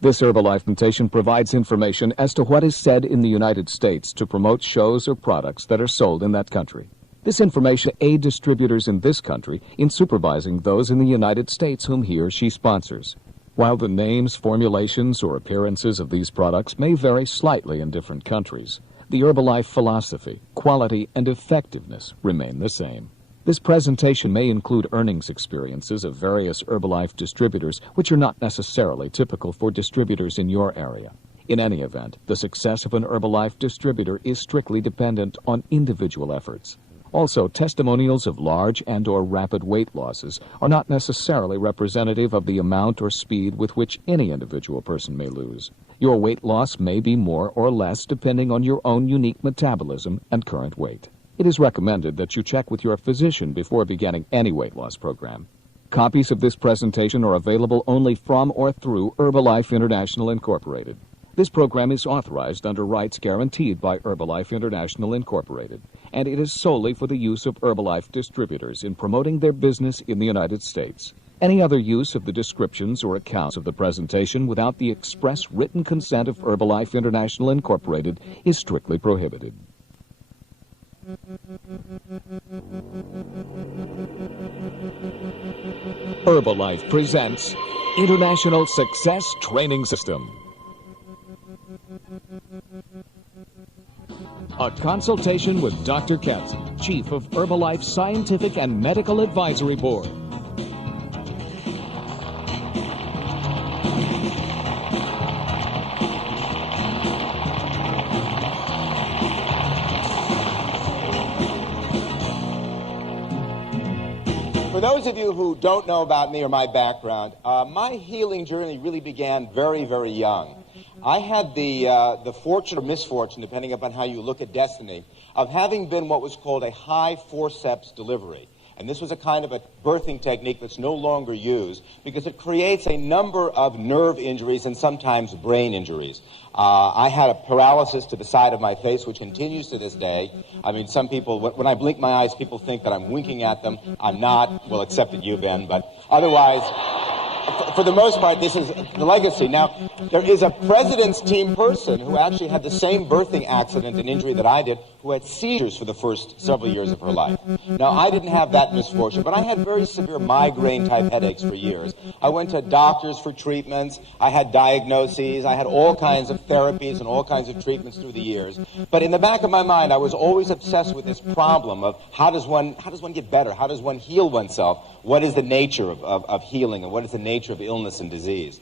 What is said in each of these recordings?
This Herbalife presentation provides information as to what is said in the United States to promote shows or products that are sold in that country. This information aids distributors in this country in supervising those in the United States whom he or she sponsors. While the names, formulations, or appearances of these products may vary slightly in different countries, the Herbalife philosophy, quality, and effectiveness remain the same. This presentation may include earnings experiences of various Herbalife distributors which are not necessarily typical for distributors in your area. In any event, the success of an Herbalife distributor is strictly dependent on individual efforts. Also, testimonials of large and/or rapid weight losses are not necessarily representative of the amount or speed with which any individual person may lose. Your weight loss may be more or less depending on your own unique metabolism and current weight. It is recommended that you check with your physician before beginning any weight loss program. Copies of this presentation are available only from or through Herbalife International Incorporated. This program is authorized under rights guaranteed by Herbalife International Incorporated, and it is solely for the use of Herbalife distributors in promoting their business in the United States. Any other use of the descriptions or accounts of the presentation without the express written consent of Herbalife International Incorporated is strictly prohibited. Herbalife presents International Success Training System. A consultation with Dr. Katzin, Chief of Herbalife Scientific and Medical Advisory Board. For those of you who don't know about me or my background, my healing journey really began very, very young. I had the fortune or misfortune, depending upon how you look at destiny, of having been what was called a high forceps delivery. And this was a kind of a birthing technique that's no longer used because it creates a number of nerve injuries and sometimes brain injuries. I had a paralysis to the side of my face, which continues to this day. I mean, some people, when I blink my eyes, people think that I'm winking at them. I'm not, well, except at you, Ben, but otherwise, for the most part, this is the legacy. Now, there is a president's team person who actually had the same birthing accident and injury that I did, who had seizures for the first several years of her life. Now, I didn't have that misfortune, but I had very severe migraine-type headaches for years. I went to doctors for treatments. I had diagnoses. I had all kinds of therapies and all kinds of treatments through the years. But in the back of my mind, I was always obsessed with this problem of how does one get better? How does one heal oneself? What is the nature of healing, and what is the nature of illness and disease?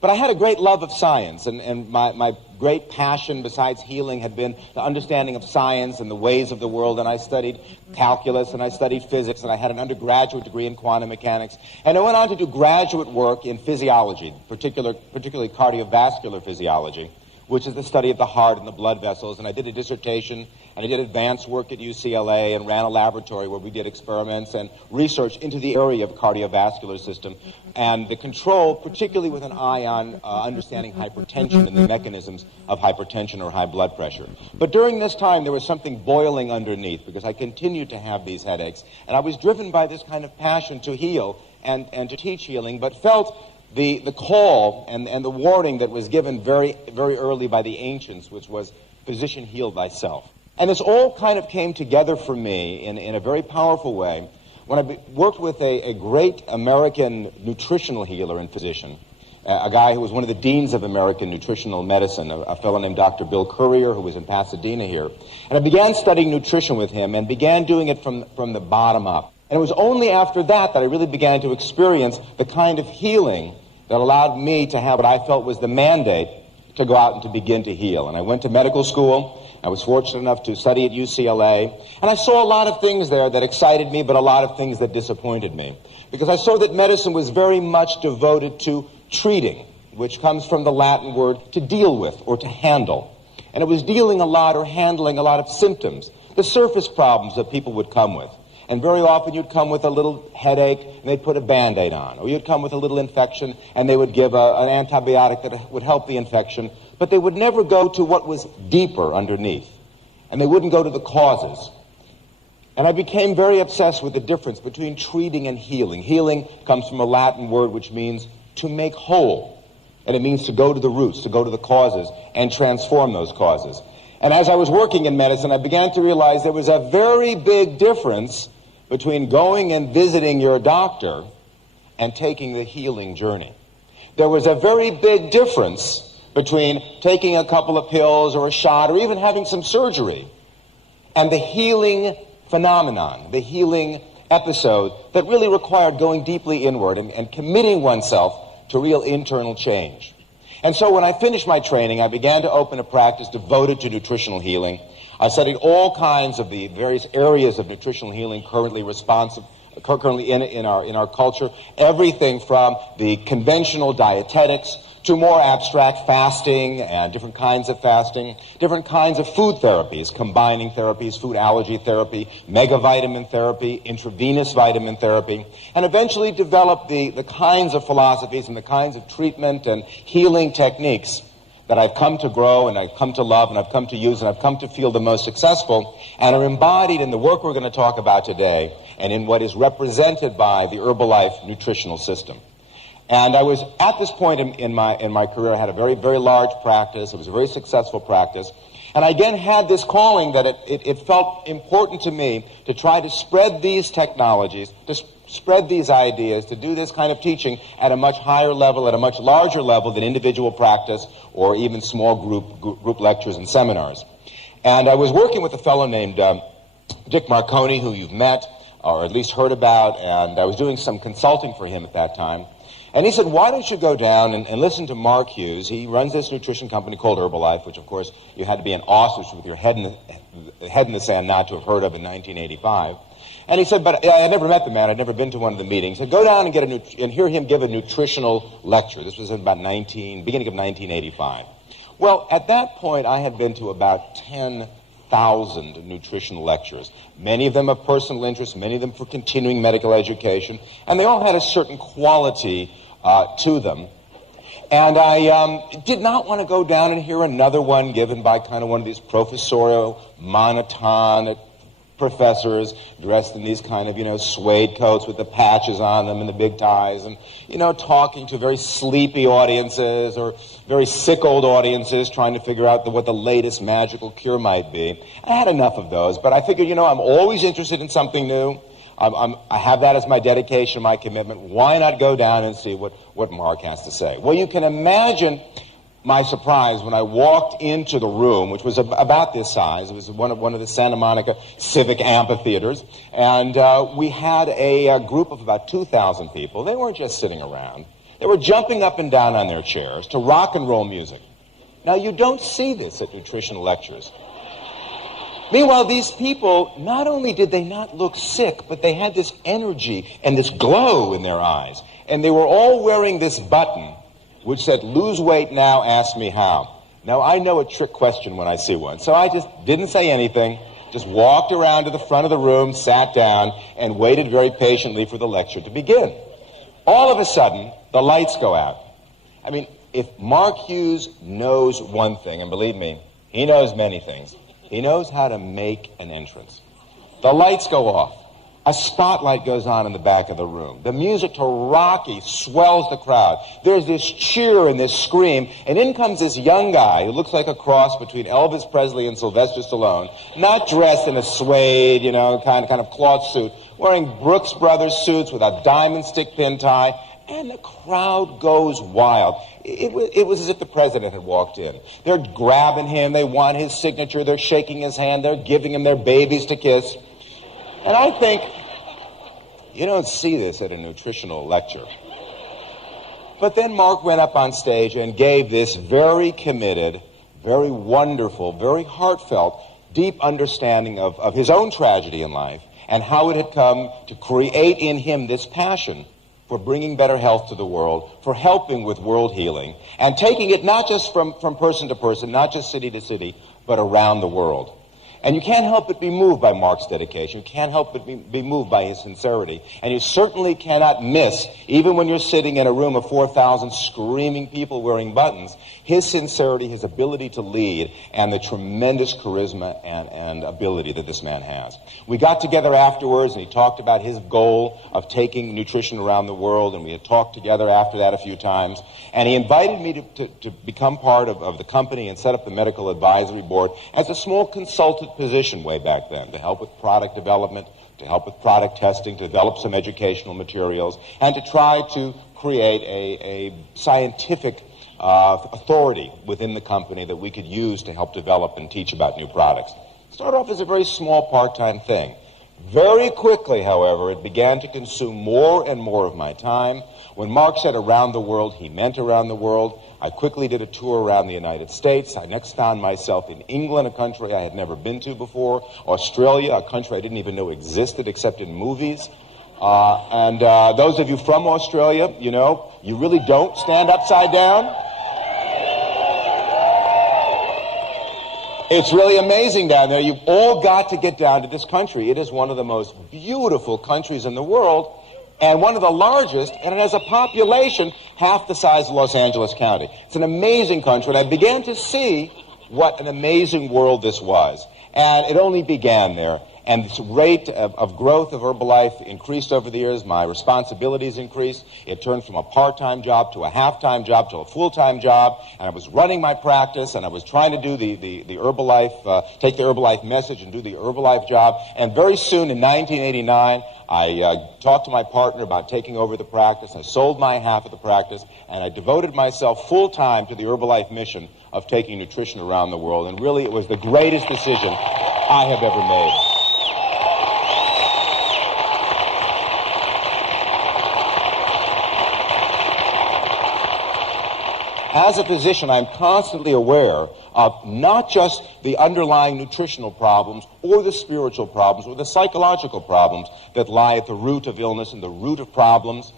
But I had a great love of science, and my great passion besides healing had been the understanding of science and the ways of the world, and I studied calculus, and I studied physics, and I had an undergraduate degree in quantum mechanics, and I went on to do graduate work in physiology, particularly cardiovascular physiology, which is the study of the heart and the blood vessels, and I did a dissertation, and I did advanced work at UCLA and ran a laboratory where we did experiments and research into the area of cardiovascular system and the control, particularly with an eye on understanding hypertension and the mechanisms of hypertension or high blood pressure. But during this time, there was something boiling underneath because I continued to have these headaches, and I was driven by this kind of passion to heal and to teach healing, but felt the call and the warning that was given very, very early by the ancients, which was, physician, heal thyself. And this all kind of came together for me in a very powerful way when I worked with a great American nutritional healer and physician, a guy who was one of the deans of American nutritional medicine, a fellow named Dr. Bill Currier, who was in Pasadena here. And I began studying nutrition with him and began doing it from the bottom up. And it was only after that that I really began to experience the kind of healing that allowed me to have what I felt was the mandate to go out and to begin to heal. And I went to medical school. I was fortunate enough to study at UCLA. And I saw a lot of things there that excited me, but a lot of things that disappointed me. Because I saw that medicine was very much devoted to treating, which comes from the Latin word to deal with or to handle. And it was dealing a lot or handling a lot of symptoms, the surface problems that people would come with. And very often you'd come with a little headache and they'd put a Band-Aid on. Or you'd come with a little infection and they would give an antibiotic that would help the infection. But they would never go to what was deeper underneath. And they wouldn't go to the causes. And I became very obsessed with the difference between treating and healing. Healing comes from a Latin word which means to make whole. And it means to go to the roots, to go to the causes, and transform those causes. And as I was working in medicine, I began to realize there was a very big difference between going and visiting your doctor and taking the healing journey. There was a very big difference between taking a couple of pills or a shot or even having some surgery and the healing phenomenon, the healing episode that really required going deeply inward and committing oneself to real internal change. And so when I finished my training, I began to open a practice devoted to nutritional healing. I studied all kinds of the various areas of nutritional healing currently in our culture, everything from the conventional dietetics to more abstract fasting and different kinds of fasting, different kinds of food therapies, combining therapies, food allergy therapy, megavitamin therapy, intravenous vitamin therapy, and eventually developed the kinds of philosophies and the kinds of treatment and healing techniques that I've come to grow and I've come to love and I've come to use and I've come to feel the most successful and are embodied in the work we're going to talk about today and in what is represented by the Herbalife nutritional system. And I was at this point in my career, I had a very, very large practice. It was a very successful practice. And I again had this calling that it felt important to me to try to spread these technologies, to spread these ideas, to do this kind of teaching at a much higher level, at a much larger level than individual practice or even small group lectures and seminars. And I was working with a fellow named Dick Marconi, who you've met or at least heard about, and I was doing some consulting for him at that time. And he said, why don't you go down and listen to Mark Hughes? He runs this nutrition company called Herbalife, which, of course, you had to be an ostrich with your head in the sand not to have heard of in 1985. And he said, but I had never met the man. I'd never been to one of the meetings. He said, go down and hear him give a nutritional lecture. This was in about beginning of 1985. Well, at that point, I had been to about 10,000 nutritional lectures, many of them of personal interest, many of them for continuing medical education, and they all had a certain quality to them. And I did not want to go down and hear another one given by kind of one of these professorial, monotonic professors dressed in these kind of, suede coats with the patches on them and the big ties and, talking to very sleepy audiences or very sick old audiences trying to figure out what the latest magical cure might be. I had enough of those, but I figured, I'm always interested in something new. I have that as my dedication, my commitment. Why not go down and see what Mark has to say? Well, you can imagine my surprise when I walked into the room, which was about this size. It was one of the Santa Monica civic amphitheaters, and we had a group of about 2,000 people. They weren't just sitting around. They were jumping up and down on their chairs to rock and roll music. Now, you don't see this at nutritional lectures. Meanwhile, these people, not only did they not look sick, but they had this energy and this glow in their eyes. And they were all wearing this button which said, lose weight now, ask me how. Now, I know a trick question when I see one, so I just didn't say anything, just walked around to the front of the room, sat down, and waited very patiently for the lecture to begin. All of a sudden, the lights go out. I mean, if Mark Hughes knows one thing, and believe me, he knows many things, he knows how to make an entrance. The lights go off. A spotlight goes on in the back of the room. The music to Rocky swells the crowd. There's this cheer and this scream, and in comes this young guy who looks like a cross between Elvis Presley and Sylvester Stallone, not dressed in a suede, kind of cloth suit, wearing Brooks Brothers suits with a diamond stick pin tie, and the crowd goes wild. It was as if the president had walked in. They're grabbing him. They want his signature. They're shaking his hand. They're giving him their babies to kiss. And I think, you don't see this at a nutritional lecture. But then Mark went up on stage and gave this very committed, very wonderful, very heartfelt, deep understanding of his own tragedy in life and how it had come to create in him this passion for bringing better health to the world, for helping with world healing, and taking it not just from person to person, not just city to city, but around the world. And you can't help but be moved by Mark's dedication. You can't help but be moved by his sincerity. And you certainly cannot miss, even when you're sitting in a room of 4,000 screaming people wearing buttons, his sincerity, his ability to lead, and the tremendous charisma and ability that this man has. We got together afterwards, and he talked about his goal of taking nutrition around the world, and we had talked together after that a few times. And he invited me to become part of the company and set up the medical advisory board as a small consultant position way back then, to help with product development, to help with product testing, to develop some educational materials, and to try to create a scientific authority within the company that we could use to help develop and teach about new products. It started off as a very small part-time thing. Very quickly, however, it began to consume more and more of my time. When Mark said around the world, he meant around the world. I quickly did a tour around the United States. I next found myself in England, a country I had never been to before, Australia, a country I didn't even know existed except in movies. And those of you from Australia, you know, you really don't stand upside down. It's really amazing down there. You've all got to get down to this country. It is one of the most beautiful countries in the world, and one of the largest, and it has a population half the size of Los Angeles County. It's an amazing country, and I began to see what an amazing world this was. And it only began there. And this rate of growth of Herbalife increased over the years. My responsibilities increased. It turned from a part-time job to a half-time job to a full-time job. And I was running my practice, and I was trying to do the Herbalife, take the Herbalife message and do the Herbalife job. And very soon in 1989, I talked to my partner about taking over the practice. I sold my half of the practice, and I devoted myself full-time to the Herbalife mission of taking nutrition around the world. And really, it was the greatest decision I have ever made. As a physician, I'm constantly aware of not just the underlying nutritional problems or the spiritual problems or the psychological problems that lie at the root of illness and the root of problems,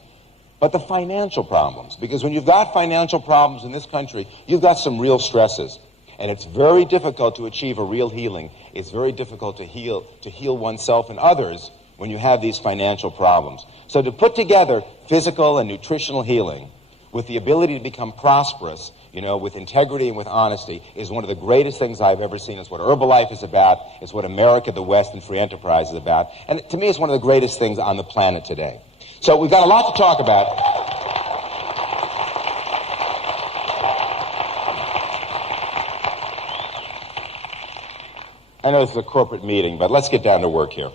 but the financial problems. Because when you've got financial problems in this country, you've got some real stresses. And it's very difficult to achieve a real healing. It's very difficult to heal oneself and others when you have these financial problems. So to put together physical and nutritional healing with the ability to become prosperous, you know, with integrity and with honesty, is one of the greatest things I've ever seen. It's what Herbalife is about. It's what America, the West, and free enterprise is about. And to me, it's one of the greatest things on the planet today. So we've got a lot to talk about. I know this is a corporate meeting, but let's get down to work here.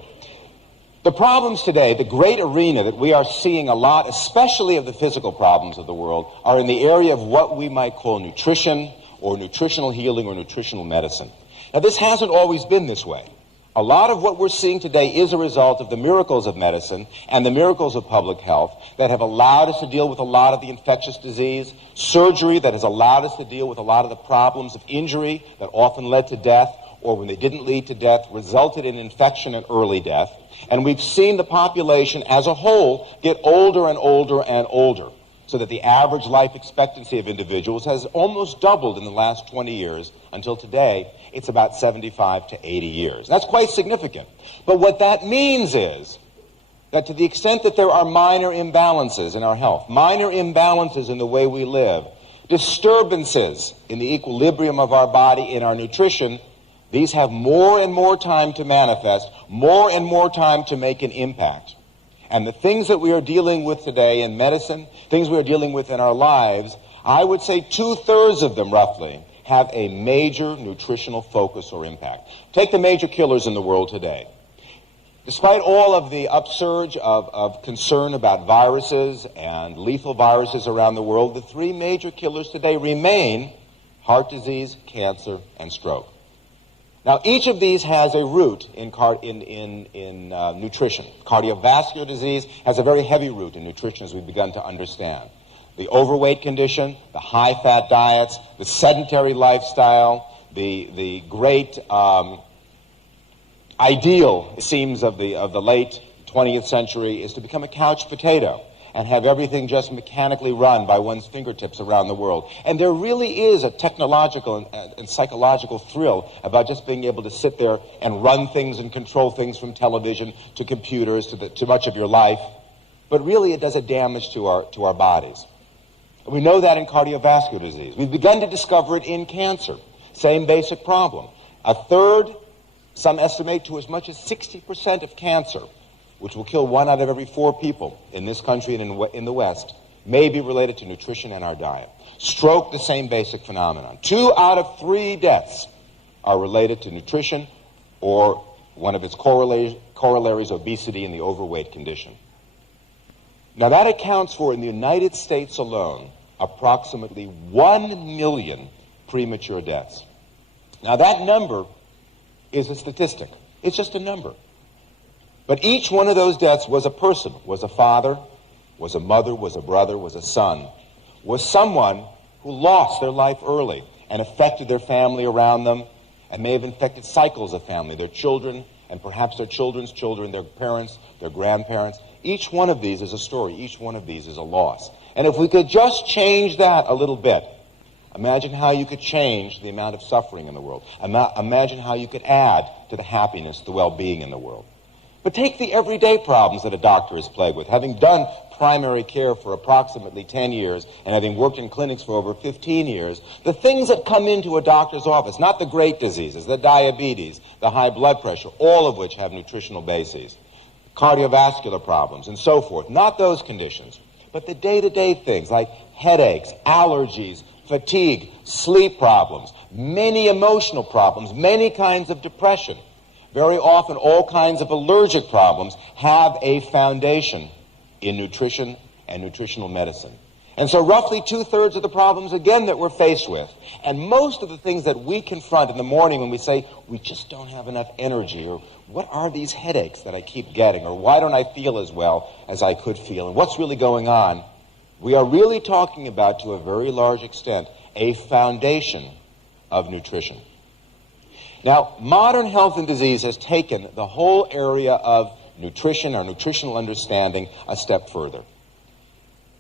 The problems today, the great arena that we are seeing a lot, especially of the physical problems of the world, are in the area of what we might call nutrition or nutritional healing or nutritional medicine. Now, this hasn't always been this way. A lot of what we're seeing today is a result of the miracles of medicine and the miracles of public health that have allowed us to deal with a lot of the infectious disease, surgery that has allowed us to deal with a lot of the problems of injury that often led to death, or when they didn't lead to death, resulted in infection and early death. And we've seen the population as a whole get older and older and older, so that the average life expectancy of individuals has almost doubled in the last 20 years. Until today, it's about 75 to 80 years. That's quite significant. But what that means is that to the extent that there are minor imbalances in our health, minor imbalances in the way we live, disturbances in the equilibrium of our body, in our nutrition, these have more and more time to manifest, more and more time to make an impact. And the things that we are dealing with today in medicine, things we are dealing with in our lives, I would say 2/3 of them roughly have a major nutritional focus or impact. Take the major killers in the world today. Despite all of the upsurge of concern about viruses and lethal viruses around the world, the three major killers today remain heart disease, cancer, and stroke. Now, each of these has a root in nutrition. Cardiovascular disease has a very heavy root in nutrition, as we've begun to understand. The overweight condition, the high-fat diets, the sedentary lifestyle, the great ideal, it seems, of the late 20th century is to become a couch potato. and have everything just mechanically run by one's fingertips around the world. And there really is a technological and psychological thrill about just being able to sit there and run things and control things from television to computers to much of your life. But really it does a damage to our bodies. We know that in cardiovascular disease. We've begun to discover it in cancer. Same basic problem. A third, some estimate to as much as 60% of cancer, which will kill 1 out of every 4 people in this country and in the West, may be related to nutrition and our diet. Stroke, the same basic phenomenon. 2 out of 3 deaths are related to nutrition or one of its corollaries, obesity and the overweight condition. Now that accounts for, in the United States alone, approximately 1 million premature deaths. Now that number is a statistic. It's just a number. But each one of those deaths was a person, was a father, was a mother, was a brother, was a son, was someone who lost their life early and affected their family around them and may have infected cycles of family, their children and perhaps their children's children, their parents, their grandparents. Each one of these is a story. Each one of these is a loss. And if we could just change that a little bit, imagine how you could change the amount of suffering in the world. Imagine how you could add to the happiness, the well-being in the world. But take the everyday problems that a doctor is plagued with. Having done primary care for approximately 10 years and having worked in clinics for over 15 years, the things that come into a doctor's office, not the great diseases, the diabetes, the high blood pressure, all of which have nutritional bases, cardiovascular problems, and so forth, not those conditions, but the day-to-day things like headaches, allergies, fatigue, sleep problems, many emotional problems, many kinds of depression. Very often, all kinds of allergic problems have a foundation in nutrition and nutritional medicine. And so roughly 2/3 of the problems, again, that we're faced with, and most of the things that we confront in the morning when we say, we just don't have enough energy, or what are these headaches that I keep getting, or why don't I feel as well as I could feel, and what's really going on, we are really talking about, to a very large extent, a foundation of nutrition. Now, modern health and disease has taken the whole area of nutrition or nutritional understanding a step further.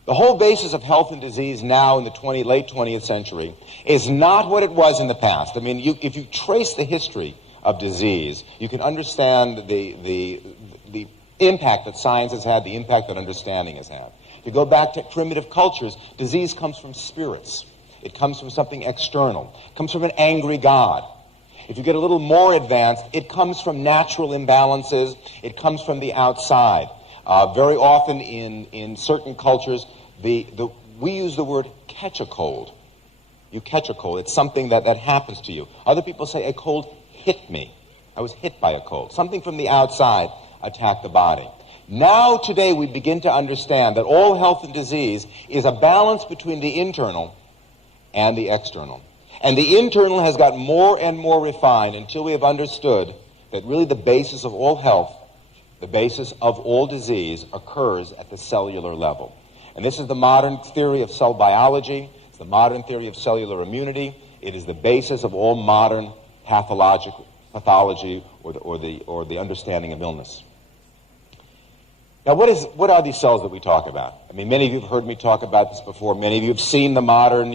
The whole basis of health and disease now in the late 20th century is not what it was in the past. I mean, if you trace the history of disease, you can understand the impact that science has had, the impact that understanding has had. If you go back to primitive cultures, disease comes from spirits. It comes from something external. It comes from an angry god. If you get a little more advanced, it comes from natural imbalances. It comes from the outside. Very often in certain cultures, we use the word catch a cold. You catch a cold. It's something that happens to you. Other people say a cold hit me. I was hit by a cold. Something from the outside attacked the body. Now, today, we begin to understand that all health and disease is a balance between the internal and the external. And the internal has got more and more refined until we have understood that really the basis of all health, the basis of all disease, occurs at the cellular level. And this is the modern theory of cell biology. It's the modern theory of cellular immunity. It is the basis of all modern pathology or the understanding of illness. Now, what are these cells that we talk about? I mean, many of you have heard me talk about this before. Many of you have seen the modern,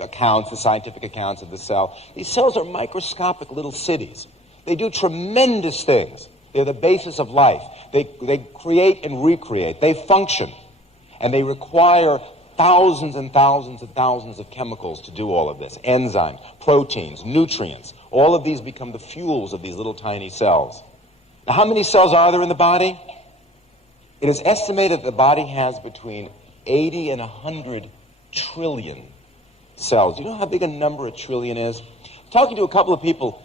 accounts, the scientific accounts of the cell. These cells are microscopic little cities. They do tremendous things. They're the basis of life. They create and recreate. They function. And they require thousands and thousands and thousands of chemicals to do all of this. Enzymes, proteins, nutrients. All of these become the fuels of these little tiny cells. Now, how many cells are there in the body? It is estimated that the body has between 80 and 100 trillion cells. Do you know how big a number a trillion is? Talking to a couple of people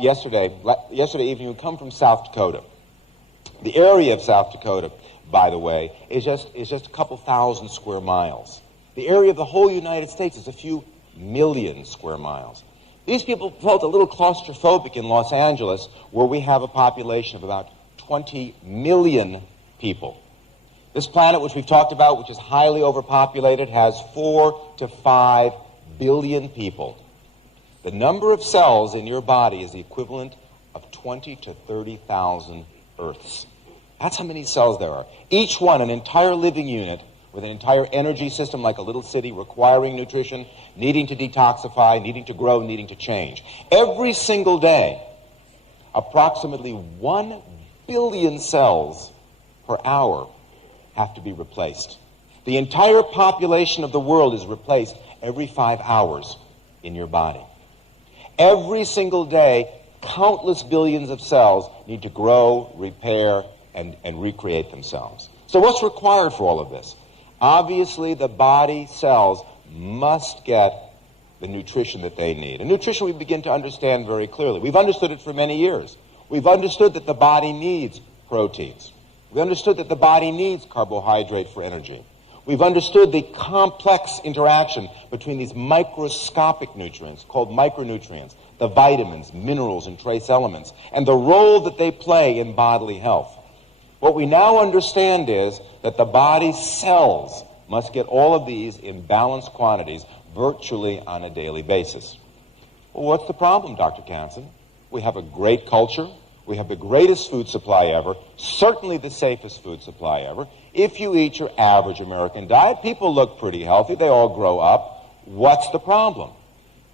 yesterday evening who come from South Dakota. The area of South Dakota, by the way, is just a couple thousand square miles. The area of the whole United States is a few million square miles. These people felt a little claustrophobic in Los Angeles, where we have a population of about 20 million people. This planet, which we've talked about, which is highly overpopulated, has 4 to 5 billion people. The number of cells in your body is the equivalent of 20 to 30,000 Earths. That's how many cells there are. Each one an entire living unit with an entire energy system like a little city, requiring nutrition, needing to detoxify, needing to grow, needing to change. Every single day, approximately 1 billion cells per hour have to be replaced. The entire population of the world is replaced every 5 hours in your body. Every single day, countless billions of cells need to grow, repair, and recreate themselves. So what's required for all of this? Obviously, the body cells must get the nutrition that they need. And nutrition we begin to understand very clearly. We've understood it for many years. We've understood that the body needs proteins. We understood that the body needs carbohydrate for energy. We've understood the complex interaction between these microscopic nutrients, called micronutrients, the vitamins, minerals, and trace elements, and the role that they play in bodily health. What we now understand is that the body's cells must get all of these in balanced quantities virtually on a daily basis. Well, what's the problem, Dr. Katzin? We have a great culture. We have the greatest food supply ever, certainly the safest food supply ever. If you eat your average American diet, people look pretty healthy. They all grow up. What's the problem?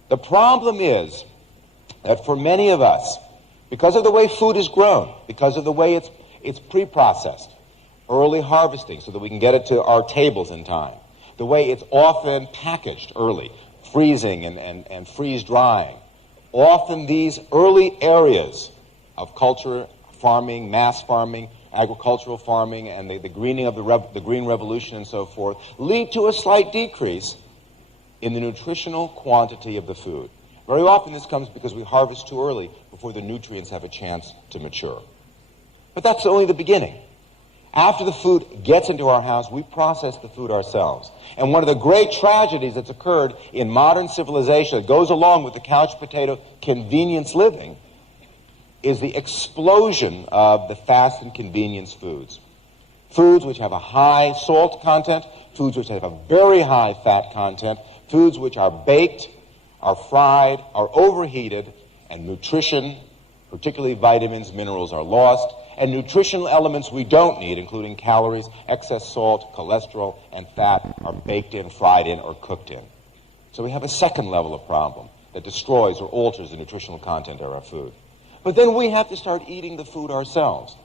The problem is that for many of us, because of the way food is grown, because of the way it's pre-processed, early harvesting so that we can get it to our tables in time, the way it's often packaged early, freezing and freeze-drying, often these early areas of culture, farming, mass farming, agricultural farming, and the greening of the Green Revolution and so forth, lead to a slight decrease in the nutritional quantity of the food. Very often this comes because we harvest too early before the nutrients have a chance to mature. But that's only the beginning. After the food gets into our house, we process the food ourselves. And one of the great tragedies that's occurred in modern civilization that goes along with the couch potato convenience living is the explosion of the fast and convenience foods. Foods which have a high salt content, foods which have a very high fat content, foods which are baked, are fried, are overheated, and nutrition, particularly vitamins, minerals, are lost, and nutritional elements we don't need, including calories, excess salt, cholesterol, and fat, are baked in, fried in, or cooked in. So we have a second level of problem that destroys or alters the nutritional content of our food. But then we have to start eating the food ourselves.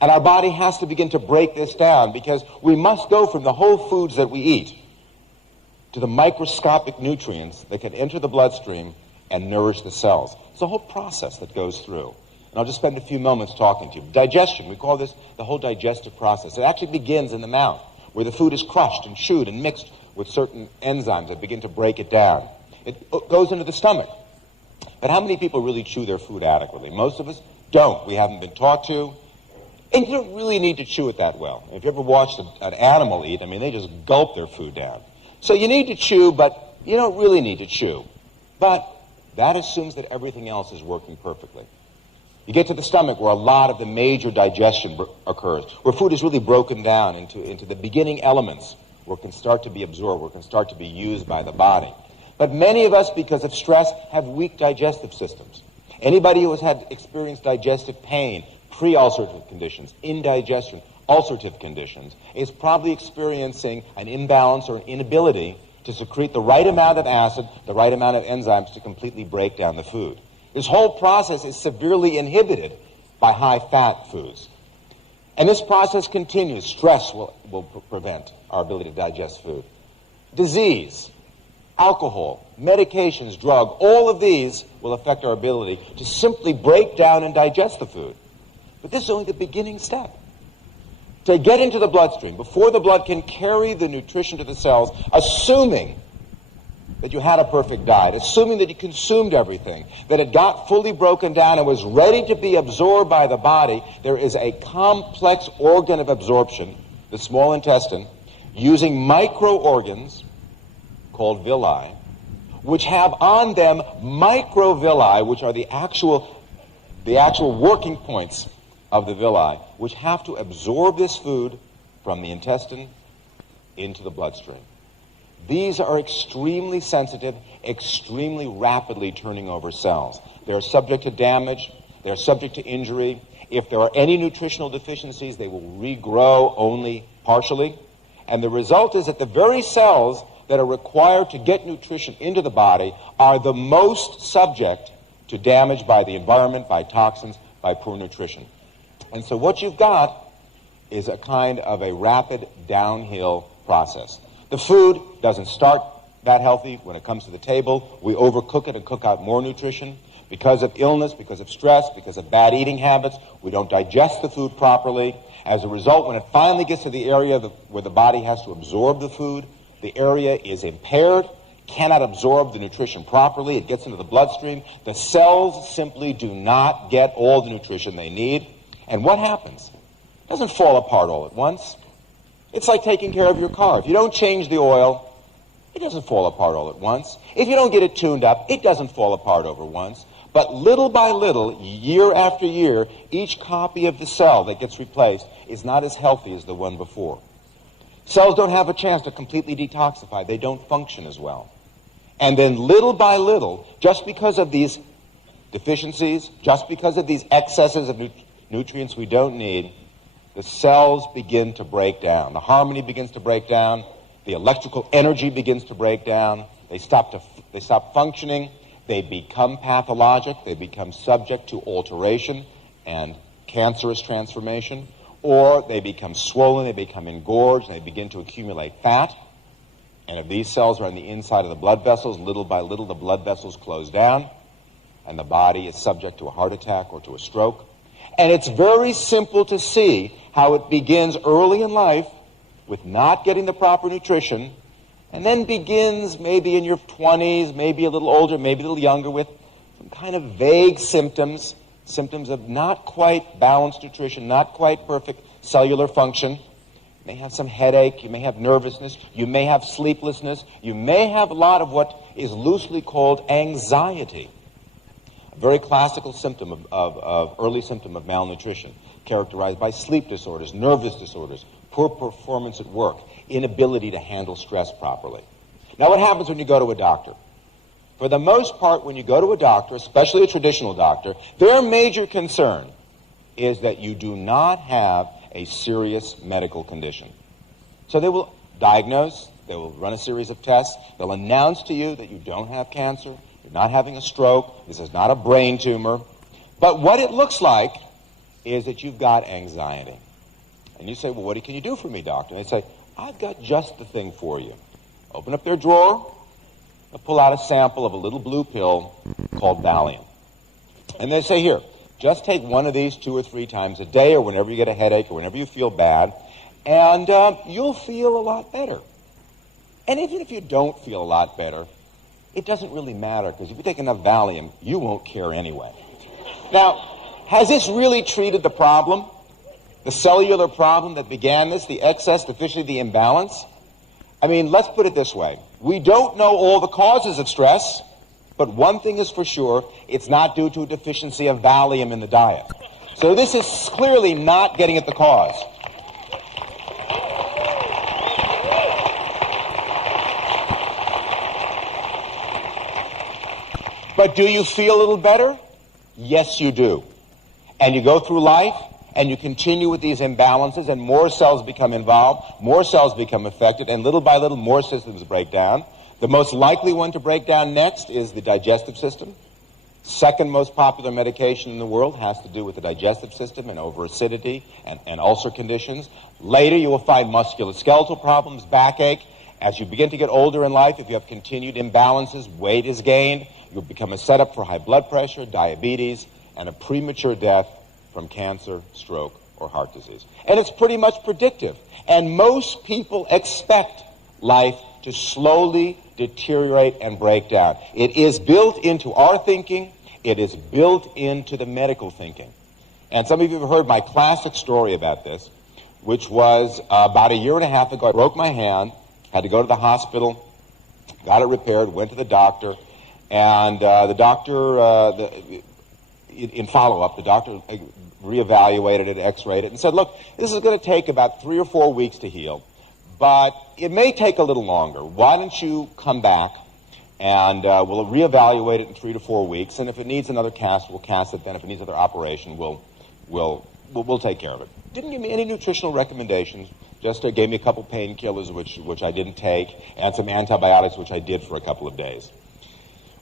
And our body has to begin to break this down because we must go from the whole foods that we eat to the microscopic nutrients that can enter the bloodstream and nourish the cells. It's a whole process that goes through. And I'll just spend a few moments talking to you. Digestion, we call this the whole digestive process. It actually begins in the mouth, where the food is crushed and chewed and mixed with certain enzymes that begin to break it down. It goes into the stomach. But how many people really chew their food adequately? Most of us don't. We haven't been taught to. And you don't really need to chew it that well. If you ever watched an animal eat, I mean, they just gulp their food down. So you need to chew, but you don't really need to chew. But that assumes that everything else is working perfectly. You get to the stomach where a lot of the major digestion occurs, where food is really broken down into the beginning elements, where it can start to be absorbed, where it can start to be used by the body. But many of us, because of stress, have weak digestive systems. Anybody who has had experienced digestive pain, pre-ulcerative conditions, indigestion, ulcerative conditions, is probably experiencing an imbalance or an inability to secrete the right amount of acid, the right amount of enzymes to completely break down the food. This whole process is severely inhibited by high-fat foods. And this process continues. Stress will prevent our ability to digest food. Disease, alcohol, medications, drug, all of these will affect our ability to simply break down and digest the food. But this is only the beginning step. To get into the bloodstream, before the blood can carry the nutrition to the cells, assuming that you had a perfect diet, assuming that you consumed everything, that it got fully broken down and was ready to be absorbed by the body, there is a complex organ of absorption, the small intestine, using microorgans called villi, which have on them microvilli, which are the actual working points of the villi, which have to absorb this food from the intestine into the bloodstream. These are extremely sensitive, extremely rapidly turning over cells. They're subject to damage, they're subject to injury, If there are any nutritional deficiencies, they will regrow only partially. And the result is that the very cells that are required to get nutrition into the body are the most subject to damage by the environment, by toxins, by poor nutrition. And so what you've got is a kind of a rapid downhill process. The food doesn't start that healthy when it comes to the table. We overcook it and cook out more nutrition. Because of illness, because of stress, because of bad eating habits, we don't digest the food properly. As a result, when it finally gets to the area where the body has to absorb the food, the area is impaired, cannot absorb the nutrition properly. It gets into the bloodstream. The cells simply do not get all the nutrition they need. And what happens? It doesn't fall apart all at once. It's like taking care of your car. If you don't change the oil, it doesn't fall apart all at once. If you don't get it tuned up, it doesn't fall apart over once. But little by little, year after year, each copy of the cell that gets replaced is not as healthy as the one before. Cells don't have a chance to completely detoxify. They don't function as well. And then little by little, just because of these deficiencies, just because of these excesses of nutrients we don't need, the cells begin to break down. The harmony begins to break down. The electrical energy begins to break down. They stop functioning. They become pathologic. They become subject to alteration and cancerous transformation. Or they become swollen, they become engorged, and they begin to accumulate fat. And if these cells are on the inside of the blood vessels, little by little the blood vessels close down, and the body is subject to a heart attack or to a stroke. And it's very simple to see how it begins early in life with not getting the proper nutrition, and then begins maybe in your 20s, maybe a little older, maybe a little younger, with some kind of vague symptoms of not quite balanced nutrition, not quite perfect cellular function. You may have some headache, you may have nervousness, you may have sleeplessness, you may have a lot of what is loosely called anxiety. A very classical symptom of early symptom of malnutrition, characterized by sleep disorders, nervous disorders, poor performance at work, inability to handle stress properly. Now what happens when you go to a doctor? For the most part, when you go to a doctor, especially a traditional doctor, their major concern is that you do not have a serious medical condition. So they will diagnose, they will run a series of tests, they'll announce to you that you don't have cancer, you're not having a stroke, this is not a brain tumor. But what it looks like is that you've got anxiety. And you say, well, what can you do for me, doctor? And they say, I've got just the thing for you. Open up their drawer, they'll pull out a sample of a little blue pill called Valium. And they say, here, just take one of these 2 or 3 times a day, or whenever you get a headache or whenever you feel bad, and you'll feel a lot better. And even if you don't feel a lot better, it doesn't really matter, because if you take enough Valium, you won't care anyway. Now, has this really treated the problem? The cellular problem that began this, the excess, deficiency, the imbalance? I mean, let's put it this way. We don't know all the causes of stress, but one thing is for sure, it's not due to a deficiency of Valium in the diet. So this is clearly not getting at the cause. But do you feel a little better? Yes, you do. And you go through life, and you continue with these imbalances, and more cells become involved, more cells become affected, and little by little more systems break down. The most likely one to break down next is the digestive system. Second most popular medication in the world has to do with the digestive system and over-acidity and ulcer conditions. Later you will find musculoskeletal problems, backache. As you begin to get older in life, if you have continued imbalances, weight is gained, you'll become a setup for high blood pressure, diabetes, and a premature death from cancer, stroke, or heart disease. And it's pretty much predictive. And most people expect life to slowly deteriorate and break down. It is built into our thinking. It is built into the medical thinking. And some of you have heard my classic story about this, which was about 1.5 years ago. I broke my hand, had to go to the hospital, got it repaired, went to the doctor, and the doctor, in follow-up, the doctor reevaluated it, x-rayed it, and said, look, this is going to take about 3 or 4 weeks to heal, but it may take a little longer. Why don't you come back, and we'll reevaluate it in 3 to 4 weeks, and if it needs another cast, we'll cast it then. If it needs another operation, we'll we'll take care of it. Didn't give me any nutritional recommendations, just gave me a couple painkillers, which I didn't take, and some antibiotics, which I did for a couple of days.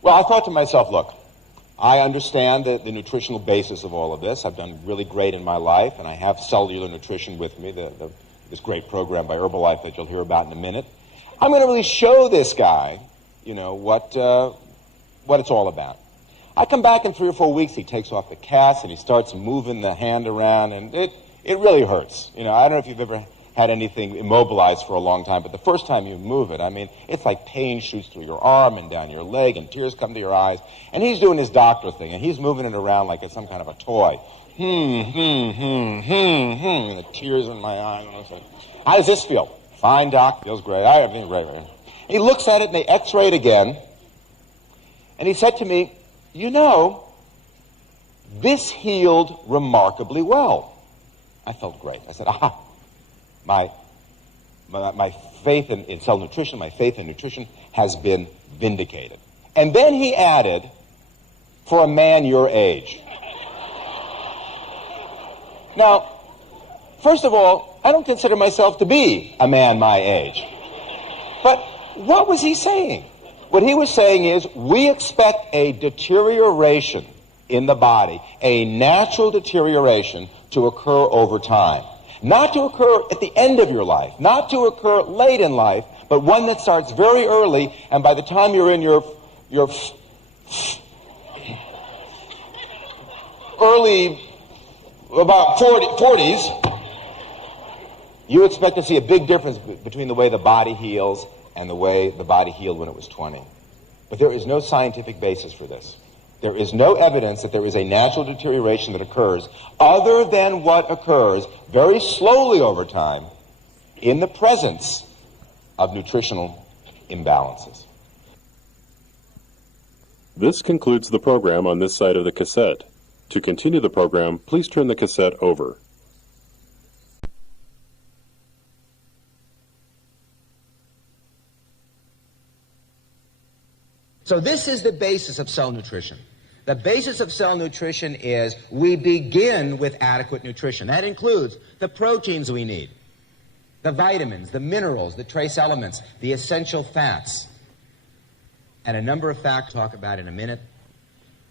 Well, I thought to myself, look, I understand the nutritional basis of all of this. I've done really great in my life, and I have cellular nutrition with me, this great program by Herbalife that you'll hear about in a minute. I'm going to really show this guy, what it's all about. I come back in 3 or 4 weeks, he takes off the cast, and he starts moving the hand around, and it really hurts. I don't know if you've ever had anything immobilized for a long time, but the first time you move it, I mean, it's like pain shoots through your arm and down your leg, and tears come to your eyes. And he's doing his doctor thing, and he's moving it around like it's some kind of a toy. And the tears in my eyes. How does this feel? Fine, doc. Feels great. Everything's great. He looks at it, and they x-ray it again. And he said to me, this healed remarkably well. I felt great. I said, my faith in cell nutrition, my faith in nutrition has been vindicated. And then he added, for a man your age. Now, first of all, I don't consider myself to be a man my age. But what was he saying? What he was saying is, we expect a deterioration in the body, a natural deterioration to occur over time. Not to occur at the end of your life, not to occur late in life, but one that starts very early, and by the time you're in your early, about 40s, you expect to see a big difference between the way the body heals and the way the body healed when it was 20. But there is no scientific basis for this. There is no evidence that there is a natural deterioration that occurs other than what occurs very slowly over time in the presence of nutritional imbalances. This concludes the program on this side of the cassette. To continue the program, please turn the cassette over. So this is the basis of cell nutrition. The basis of cell nutrition is we begin with adequate nutrition. That includes the proteins we need, the vitamins, the minerals, the trace elements, the essential fats, and a number of facts I'll talk about in a minute.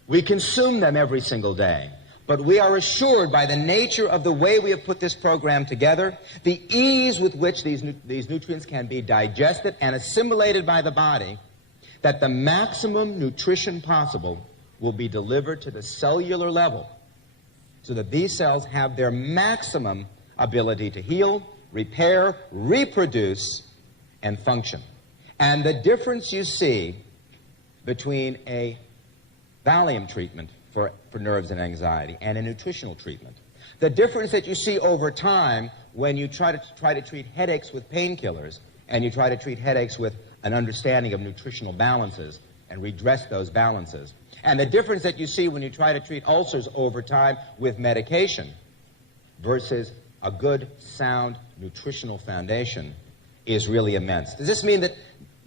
We consume them every single day, but we are assured by the nature of the way we have put this program together, the ease with which these nutrients can be digested and assimilated by the body, that the maximum nutrition possible will be delivered to the cellular level so that these cells have their maximum ability to heal, repair, reproduce, and function. And the difference you see between a Valium treatment for nerves and anxiety and a nutritional treatment, the difference that you see over time when you try to treat headaches with painkillers and you try to treat headaches with an understanding of nutritional balances and redress those balances, and the difference that you see when you try to treat ulcers over time with medication versus a good, sound nutritional foundation is really immense. Does this mean that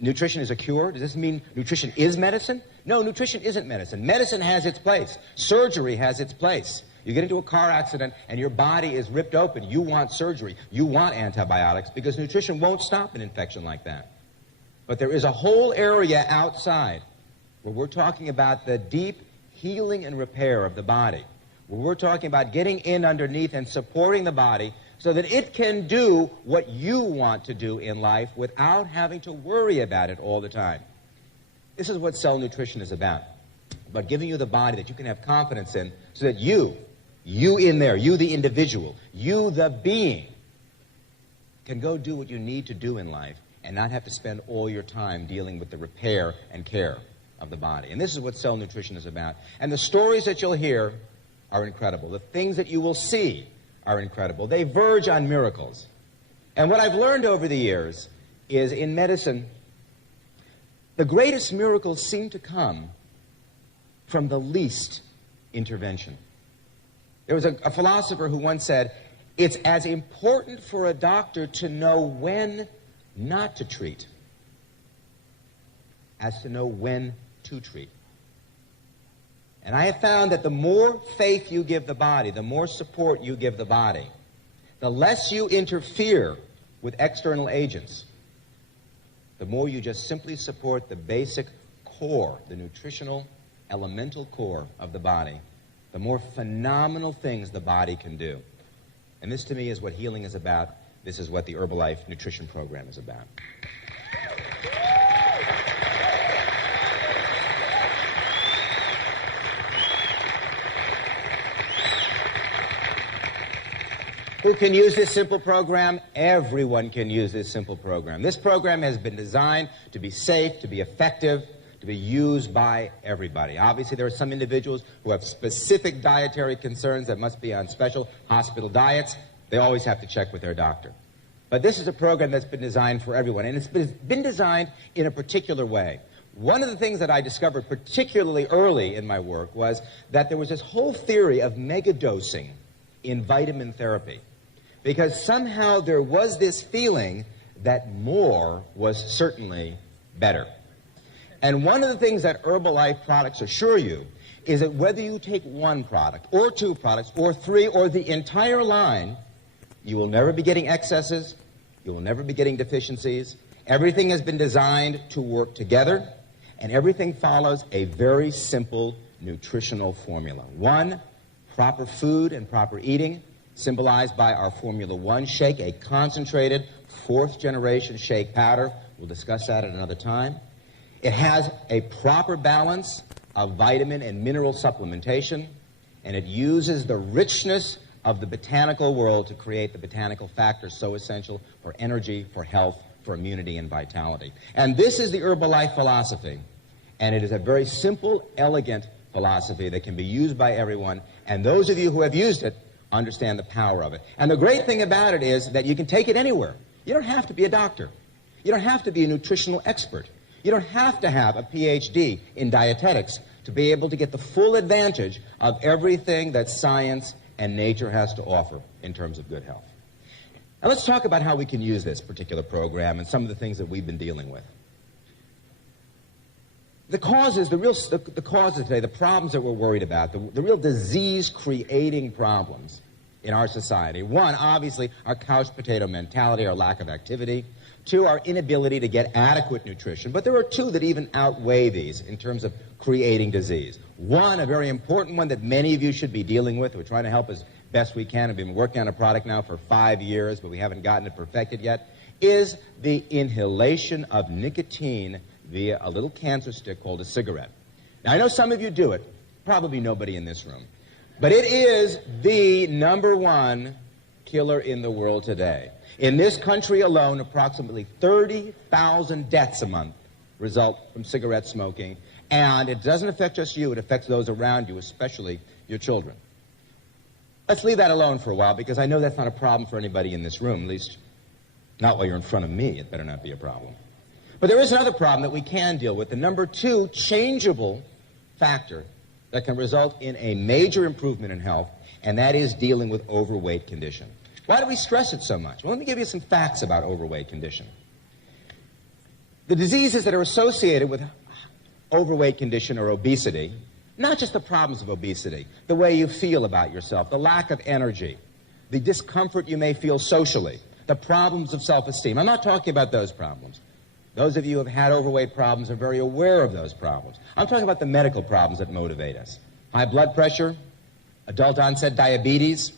nutrition is a cure? Does this mean nutrition is medicine? No, nutrition isn't medicine. Medicine has its place. Surgery has its place. You get into a car accident and your body is ripped open. You want surgery. You want antibiotics because nutrition won't stop an infection like that. But there is a whole area outside where we're talking about the deep healing and repair of the body, where we're talking about getting in underneath and supporting the body so that it can do what you want to do in life without having to worry about it all the time. This is what cell nutrition is about giving you the body that you can have confidence in so that you in there, you the individual, you the being, can go do what you need to do in life and not have to spend all your time dealing with the repair and care of the body. And this is what cell nutrition is about. And the stories that you'll hear are incredible. The things that you will see are incredible. They verge on miracles. And what I've learned over the years is in medicine, the greatest miracles seem to come from the least intervention. There was a philosopher who once said, it's as important for a doctor to know when not to treat as to know when to treat. And I have found that the more faith you give the body, the more support you give the body, the less you interfere with external agents, the more you just simply support the basic core, the nutritional, elemental core of the body, the more phenomenal things the body can do. And this, to me, is what healing is about. This is what the Herbalife Nutrition Program is about. Who can use this simple program? Everyone can use this simple program. This program has been designed to be safe, to be effective, to be used by everybody. Obviously, there are some individuals who have specific dietary concerns that must be on special hospital diets. They always have to check with their doctor. But this is a program that's been designed for everyone, and it's been designed in a particular way. One of the things that I discovered particularly early in my work was that there was this whole theory of megadosing in vitamin therapy, because somehow there was this feeling that more was certainly better. And one of the things that Herbalife products assure you is that whether you take one product or two products or three or the entire line, you will never be getting excesses, you will never be getting deficiencies. Everything has been designed to work together, and everything follows a very simple nutritional formula. One, proper food and proper eating, symbolized by our Formula 1 shake, a concentrated fourth-generation shake powder. We'll discuss that at another time. It has a proper balance of vitamin and mineral supplementation, and it uses the richness of the botanical world to create the botanical factors so essential for energy, for health, for immunity and vitality. And this is the Herbalife philosophy, and it is a very simple, elegant philosophy that can be used by everyone, and those of you who have used it understand the power of it. And the great thing about it is that you can take it anywhere. You don't have to be a doctor. You don't have to be a nutritional expert. You don't have to have a PhD in dietetics to be able to get the full advantage of everything that science and nature has to offer in terms of good health. Now let's talk about how we can use this particular program and some of the things that we've been dealing with. The causes today, the problems that we're worried about, the real disease-creating problems in our society. One, obviously, our couch potato mentality, our lack of activity. Two, our inability to get adequate nutrition. But there are two that even outweigh these in terms of creating disease. One, a very important one that many of you should be dealing with. We're trying to help as best we can. We've been working on a product now for 5 years, but we haven't gotten it perfected yet, is the inhalation of nicotine via a little cancer stick called a cigarette. Now, I know some of you do it, probably nobody in this room, but it is the #1 killer in the world today. In this country alone, approximately 30,000 deaths a month result from cigarette smoking, and it doesn't affect just you, it affects those around you, especially your children. Let's leave that alone for a while, because I know that's not a problem for anybody in this room, at least not while you're in front of me. It better not be a problem. But there is another problem that we can deal with, the #2 changeable factor that can result in a major improvement in health, and that is dealing with overweight condition. Why do we stress it so much? Well, let me give you some facts about overweight condition. The diseases that are associated with overweight condition or obesity, not just the problems of obesity, the way you feel about yourself, the lack of energy, the discomfort you may feel socially, the problems of self-esteem. I'm not talking about those problems. Those of you who have had overweight problems are very aware of those problems. I'm talking about the medical problems that motivate us. High blood pressure, adult onset diabetes,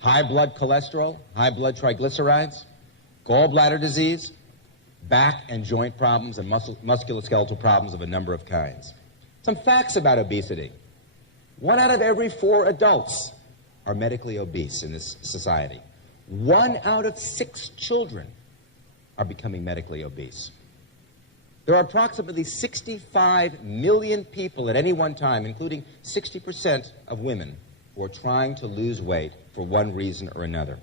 high blood cholesterol, high blood triglycerides, gallbladder disease, back and joint problems, and musculoskeletal problems of a number of kinds. Some facts about obesity. 1 out of every 4 adults are medically obese in this society. 1 out of 6 children are becoming medically obese. There are approximately 65 million people at any one time, including 60% of women, who are trying to lose weight for one reason or another.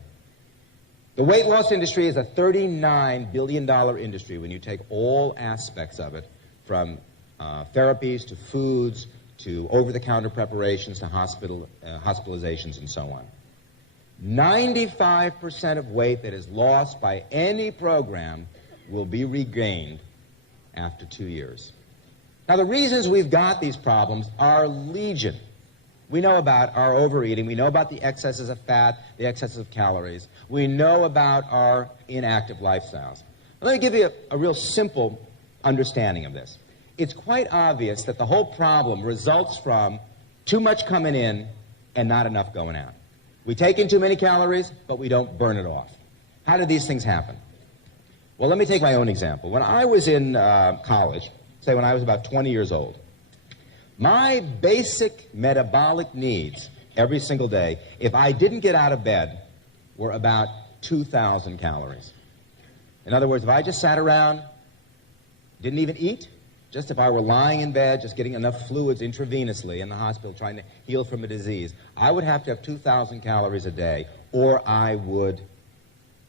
The weight loss industry is a $39 billion industry when you take all aspects of it, from therapies to foods to over-the-counter preparations to hospitalizations and so on. 95% of weight that is lost by any program will be regained after 2 years. Now, the reasons we've got these problems are legion. We know about our overeating. We know about the excesses of fat, the excesses of calories. We know about our inactive lifestyles. Let me give you a real simple understanding of this. It's quite obvious that the whole problem results from too much coming in and not enough going out. We take in too many calories, but we don't burn it off. How do these things happen? Well, let me take my own example. When I was in college, say when I was about 20 years old, my basic metabolic needs every single day, if I didn't get out of bed, were about 2,000 calories. In other words, if I just sat around, didn't even eat, just if I were lying in bed, just getting enough fluids intravenously in the hospital trying to heal from a disease, I would have to have 2,000 calories a day, or I would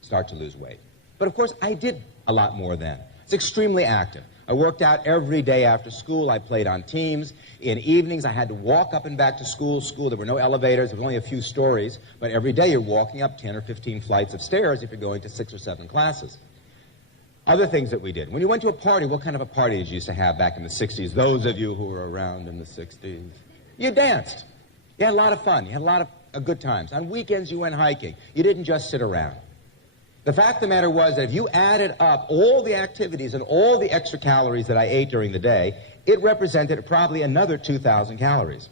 start to lose weight. But of course, I did a lot more then. It's extremely active. I worked out every day after school. I played on teams. In evenings, I had to walk up and back to school. There were no elevators. There was only a few stories. But every day, you're walking up 10 or 15 flights of stairs if you're going to 6 or 7 classes. Other things that we did. When you went to a party, what kind of a party did you used to have back in the 60s? Those of you who were around in the 60s. You danced. You had a lot of fun. You had a lot of good times. On weekends, you went hiking. You didn't just sit around. The fact of the matter was that if you added up all the activities and all the extra calories that I ate during the day, it represented probably another 2,000 calories.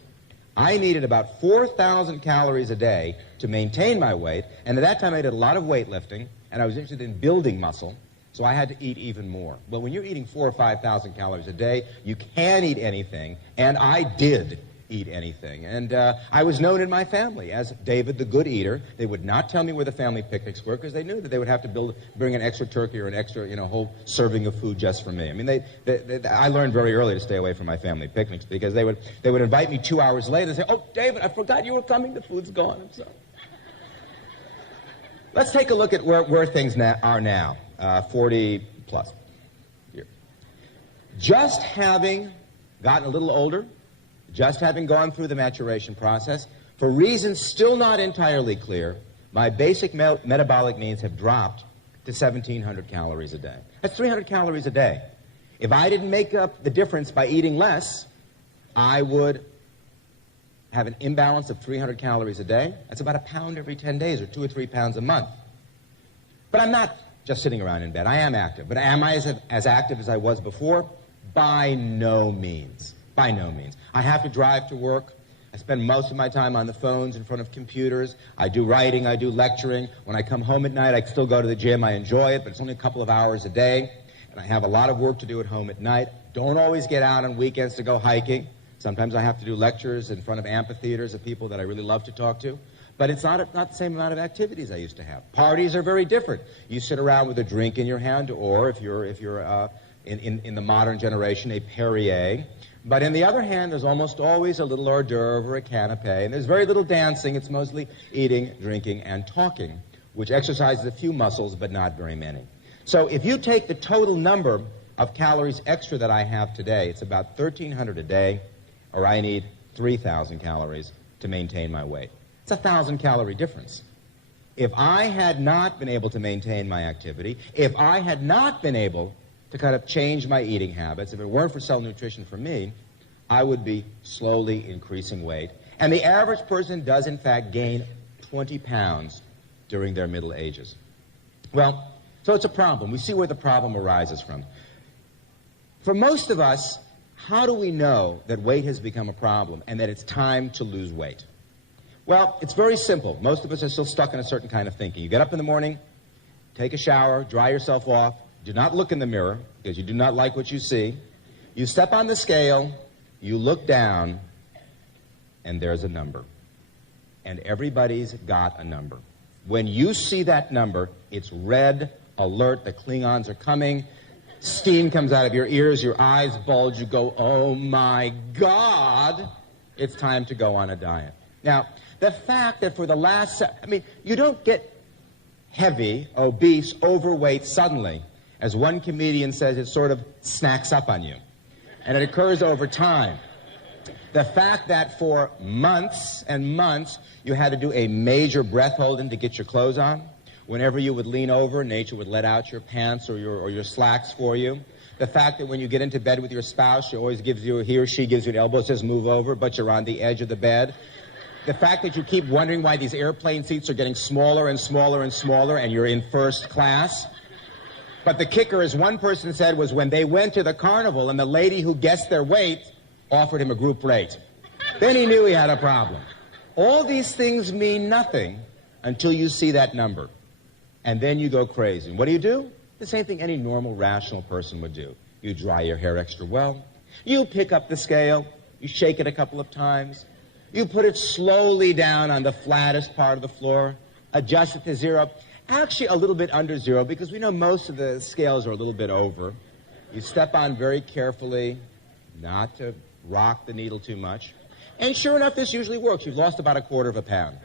I needed about 4,000 calories a day to maintain my weight, and at that time I did a lot of weightlifting, and I was interested in building muscle, so I had to eat even more. Well, when you're eating 4,000 or 5,000 calories a day, you can eat anything, and I did eat anything. And I was known in my family as David the Good Eater. They would not tell me where the family picnics were because they knew that they would have to bring an extra turkey or an extra, whole serving of food just for me. I mean, I learned very early to stay away from my family picnics because they would invite me 2 hours later and say, "Oh, David, I forgot you were coming. The food's gone." I'm sorry. Let's take a look at where things are now, 40 plus years. Just having gotten a little older, just having gone through the maturation process, for reasons still not entirely clear, my basic metabolic needs have dropped to 1,700 calories a day. That's 300 calories a day. If I didn't make up the difference by eating less, I would have an imbalance of 300 calories a day. That's about a pound every 10 days or 2 or 3 pounds a month. But I'm not just sitting around in bed. I am active. But am I as active as I was before? By no means. By no means. I have to drive to work. I spend most of my time on the phones in front of computers. I do writing. I do lecturing. When I come home at night, I still go to the gym. I enjoy it, but it's only a couple of hours a day. And I have a lot of work to do at home at night. Don't always get out on weekends to go hiking. Sometimes I have to do lectures in front of amphitheaters of people that I really love to talk to. But it's not the same amount of activities I used to have. Parties are very different. You sit around with a drink in your hand, or if you're in the modern generation, a Perrier. But on the other hand, there's almost always a little hors d'oeuvre or a canapé, and there's very little dancing. It's mostly eating, drinking, and talking, which exercises a few muscles, but not very many. So if you take the total number of calories extra that I have today, it's about 1,300 a day, or I need 3,000 calories to maintain my weight. It's a 1,000-calorie difference. If I had not been able to maintain my activity, if I had not been able to kind of change my eating habits, if it weren't for cell nutrition for me, I would be slowly increasing weight. And the average person does, in fact, gain 20 pounds during their middle ages. Well, so it's a problem. We see where the problem arises from. For most of us, how do we know that weight has become a problem and that it's time to lose weight? Well, it's very simple. Most of us are still stuck in a certain kind of thinking. You get up in the morning, take a shower, dry yourself off, do not look in the mirror because you do not like what you see. You step on the scale, you look down, and there's a number. And everybody's got a number. When you see that number, it's red, alert, the Klingons are coming, steam comes out of your ears, your eyes bulge, you go, oh my God, it's time to go on a diet. Now, the fact that for the last, you don't get heavy, obese, overweight suddenly. As one comedian says, it sort of snacks up on you. And it occurs over time. The fact that for months and months you had to do a major breath holding to get your clothes on. Whenever you would lean over, nature would let out your pants or your slacks for you. The fact that when you get into bed with your spouse, he or she gives you an elbow, says move over, but you're on the edge of the bed. The fact that you keep wondering why these airplane seats are getting smaller and smaller and smaller and you're in first class. But the kicker, as one person said, was when they went to the carnival and the lady who guessed their weight offered him a group rate. Then he knew he had a problem. All these things mean nothing until you see that number. And then you go crazy. And what do? The same thing any normal, rational person would do. You dry your hair extra well. You pick up the scale. You shake it a couple of times. You put it slowly down on the flattest part of the floor. Adjust it to 0. Actually, a little bit under 0, because we know most of the scales are a little bit over. You step on very carefully, not to rock the needle too much. And sure enough, this usually works. You've lost about 1/4 pound.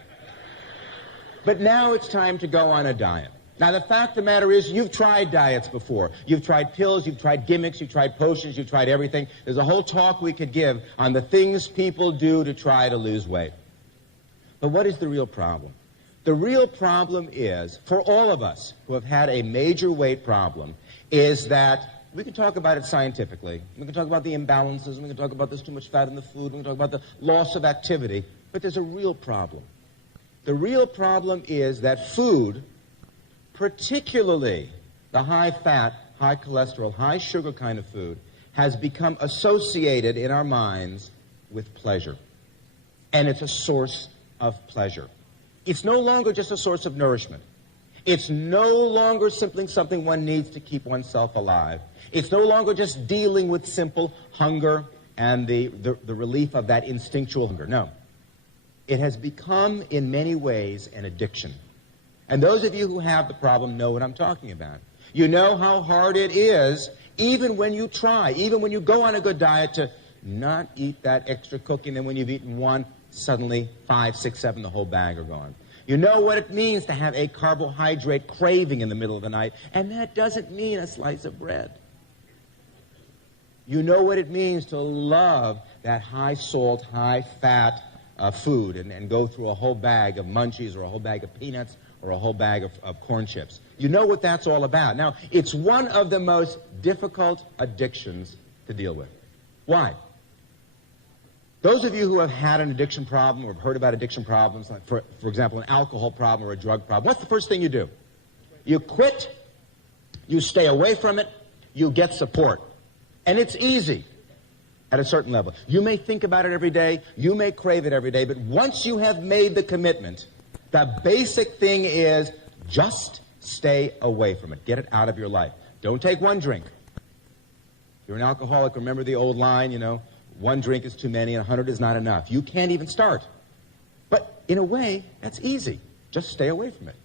But now it's time to go on a diet. Now, the fact of the matter is, you've tried diets before. You've tried pills, you've tried gimmicks, you've tried potions, you've tried everything. There's a whole talk we could give on the things people do to try to lose weight. But what is the real problem? The real problem is, for all of us who have had a major weight problem, is that we can talk about it scientifically. We can talk about the imbalances, we can talk about there's too much fat in the food, we can talk about the loss of activity, but there's a real problem. The real problem is that food, particularly the high-fat, high-cholesterol, high-sugar kind of food, has become associated in our minds with pleasure. And it's a source of pleasure. It's no longer just a source of nourishment. It's no longer simply something one needs to keep oneself alive. It's no longer just dealing with simple hunger and the relief of that instinctual hunger. No. It has become, in many ways, an addiction. And those of you who have the problem know what I'm talking about. You know how hard it is, even when you try, even when you go on a good diet, to not eat that extra cookie, and then when you've eaten one, suddenly 5, 6, 7, the whole bag are gone. You know what it means to have a carbohydrate craving in the middle of the night, and that doesn't mean a slice of bread. You know what it means to love that high-salt, high-fat food and go through a whole bag of munchies or a whole bag of peanuts or a whole bag of corn chips. You know what that's all about. Now, it's one of the most difficult addictions to deal with. Why? Those of you who have had an addiction problem or have heard about addiction problems, like for example, an alcohol problem or a drug problem, what's the first thing you do? You quit, you stay away from it, you get support. And it's easy at a certain level. You may think about it every day, you may crave it every day, but once you have made the commitment, the basic thing is just stay away from it. Get it out of your life. Don't take one drink. If you're an alcoholic, remember the old line, you know, one drink is too many and 100 is not enough. You can't even start. But in a way, that's easy. Just stay away from it.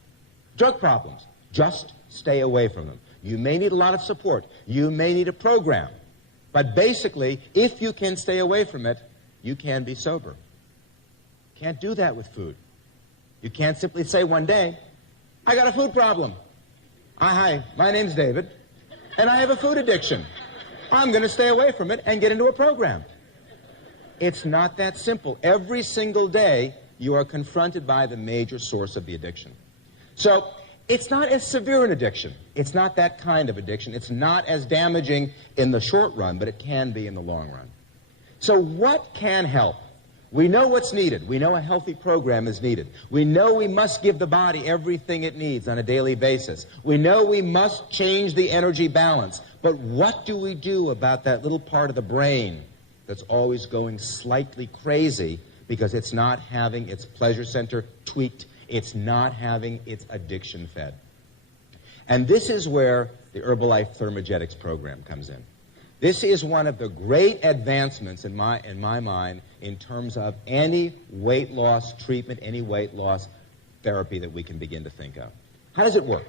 Drug problems, just stay away from them. You may need a lot of support. You may need a program. But basically, if you can stay away from it, you can be sober. You can't do that with food. You can't simply say one day, I got a food problem. Hi, my name's David, and I have a food addiction. I'm going to stay away from it and get into a program. It's not that simple. Every single day, you are confronted by the major source of the addiction. So, it's not as severe an addiction. It's not that kind of addiction. It's not as damaging in the short run, but it can be in the long run. So what can help? We know what's needed. We know a healthy program is needed. We know we must give the body everything it needs on a daily basis. We know we must change the energy balance. But what do we do about that little part of the brain that's always going slightly crazy because it's not having its pleasure center tweaked? It's not having its addiction fed. And this is where the Herbalife Thermogenics program comes in. This is one of the great advancements in my mind in terms of any weight loss treatment, any weight loss therapy that we can begin to think of. How does it work?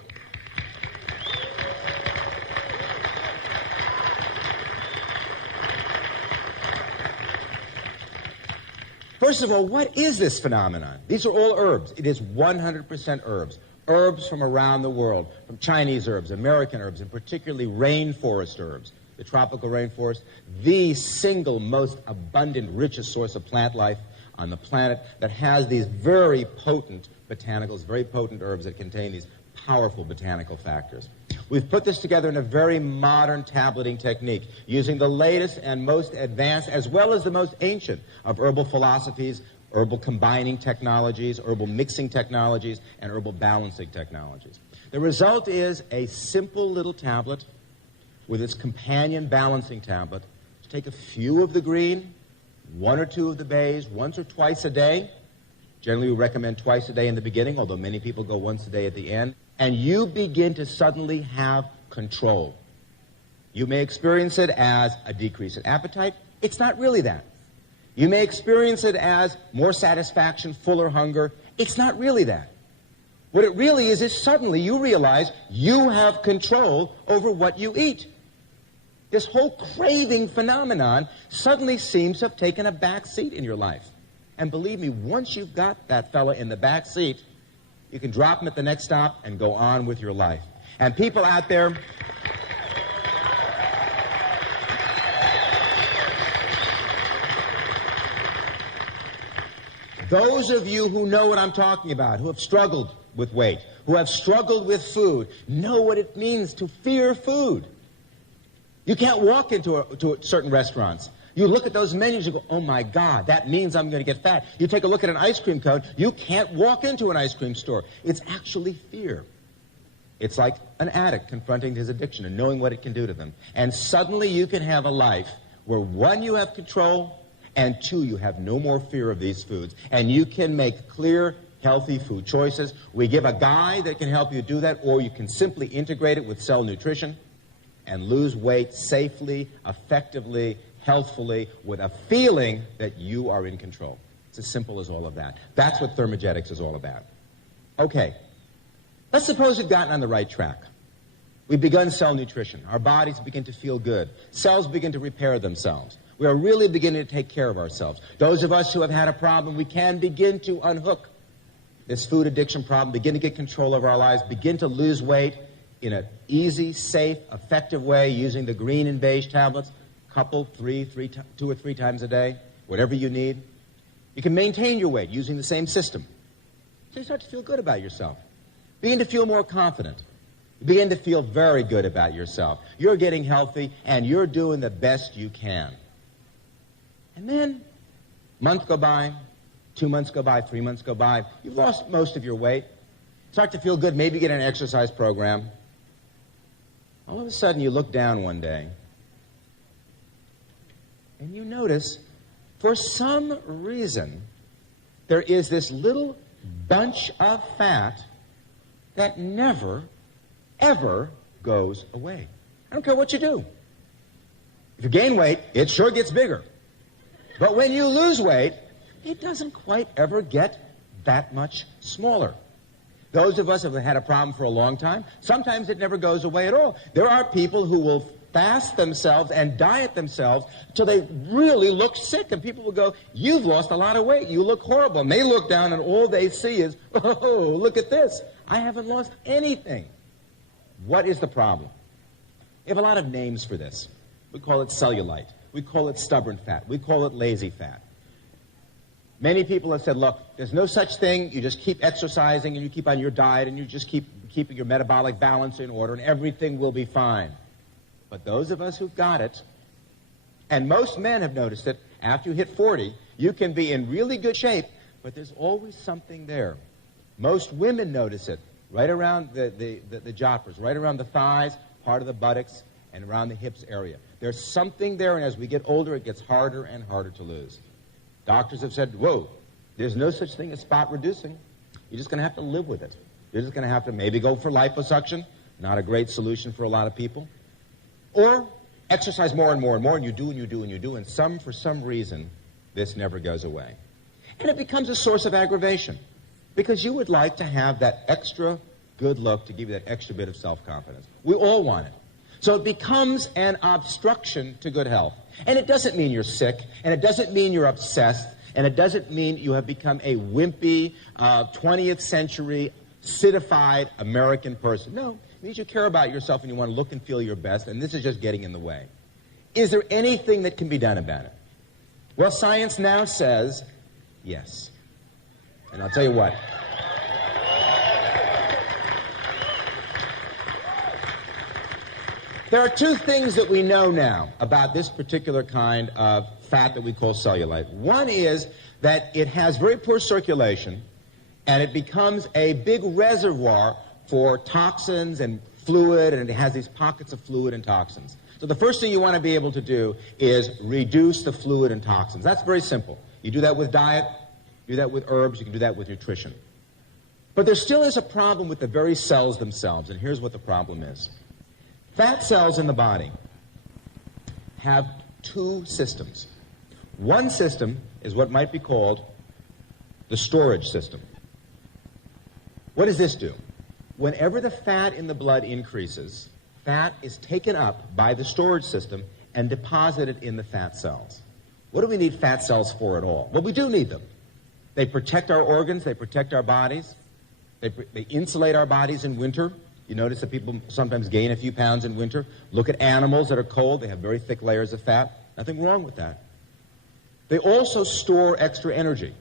First of all, what is this phenomenon? These are all herbs. It is 100% herbs. Herbs from around the world, from Chinese herbs, American herbs, and particularly rainforest herbs. The tropical rainforest, the single most abundant, richest source of plant life on the planet that has these very potent botanicals, very potent herbs that contain these powerful botanical factors. We've put this together in a very modern tableting technique, using the latest and most advanced, as well as the most ancient, of herbal philosophies, herbal combining technologies, herbal mixing technologies, and herbal balancing technologies. The result is a simple little tablet with its companion balancing tablet to take a few of the green, 1 or 2 of the bays, once or twice a day. Generally, we recommend twice a day in the beginning, although many people go once a day at the end. And you begin to suddenly have control. You may experience it as a decrease in appetite. It's not really that. You may experience it as more satisfaction, fuller hunger. It's not really that. What it really is suddenly you realize you have control over what you eat. This whole craving phenomenon suddenly seems to have taken a back seat in your life. And believe me, once you've got that fella in the back seat, you can drop him at the next stop and go on with your life. And people out there, those of you who know what I'm talking about, who have struggled with weight, who have struggled with food, know what it means to fear food. You can't walk into certain restaurants. You look at those menus and go, oh my God, that means I'm going to get fat. You take a look at an ice cream cone, you can't walk into an ice cream store. It's actually fear. It's like an addict confronting his addiction and knowing what it can do to them. And suddenly you can have a life where 1, you have control, and 2, you have no more fear of these foods. And you can make clear, healthy food choices. We give a guide that can help you do that, or you can simply integrate it with cell nutrition and lose weight safely, effectively, healthfully, with a feeling that you are in control. It's as simple as all of that. That's what thermogenics is all about. Okay, let's suppose we've gotten on the right track. We've begun cell nutrition. Our bodies begin to feel good. Cells begin to repair themselves. We are really beginning to take care of ourselves. Those of us who have had a problem, we can begin to unhook this food addiction problem, begin to get control of our lives, begin to lose weight in an easy, safe, effective way using the green and beige tablets. Couple, 2 or 3 times a day, whatever you need. You can maintain your weight using the same system. So you start to feel good about yourself. Begin to feel more confident. You begin to feel very good about yourself. You're getting healthy, and you're doing the best you can. And then, months go by, 2 months go by, 3 months go by. You've lost most of your weight. Start to feel good. Maybe get an exercise program. All of a sudden, you look down one day, and you notice, for some reason, there is this little bunch of fat that never, ever goes away. I don't care what you do. If you gain weight, it sure gets bigger. But when you lose weight, it doesn't quite ever get that much smaller. Those of us who have had a problem for a long time, sometimes it never goes away at all. There are people who will fast themselves and diet themselves until they really look sick, and people will go, you've lost a lot of weight, you look horrible. And they look down and all they see is, oh, look at this, I haven't lost anything. What is the problem? We have a lot of names for this. We call it cellulite, we call it stubborn fat, we call it lazy fat. Many people have said, look, there's no such thing, you just keep exercising and you keep on your diet and you just keep keeping your metabolic balance in order and everything will be fine. But those of us who've got it, and most men have noticed it, after you hit 40, you can be in really good shape, but there's always something there. Most women notice it right around the joppers, right around the thighs, part of the buttocks, and around the hips area. There's something there, and as we get older, it gets harder and harder to lose. Doctors have said, whoa, there's no such thing as spot reducing. You're just going to have to live with it. You're just going to have to maybe go for liposuction, not a great solution for a lot of people. Or exercise more and more and more, and you do and you do and you do, and for some reason, this never goes away. And it becomes a source of aggravation, because you would like to have that extra good look to give you that extra bit of self-confidence. We all want it. So it becomes an obstruction to good health. And it doesn't mean you're sick, and it doesn't mean you're obsessed, and it doesn't mean you have become a wimpy, 20th century, citified American person. No. It means you care about yourself and you want to look and feel your best, and this is just getting in the way. Is there anything that can be done about it? Well, science now says yes. And I'll tell you what. There are two things that we know now about this particular kind of fat that we call cellulite. One is that it has very poor circulation, and it becomes a big reservoir for toxins and fluid, and it has these pockets of fluid and toxins. So the first thing you want to be able to do is reduce the fluid and toxins. That's very simple. You do that with diet, you do that with herbs, you can do that with nutrition. But there still is a problem with the very cells themselves, and here's what the problem is. Fat cells in the body have two systems. One system is what might be called the storage system. What does this do? Whenever the fat in the blood increases, fat is taken up by the storage system and deposited in the fat cells. What do we need fat cells for at all? Well, we do need them. They protect our organs, they protect our bodies, they insulate our bodies in winter. You notice that people sometimes gain a few pounds in winter. Look at animals that are cold. They have very thick layers of fat. Nothing wrong with that. They also store extra energy.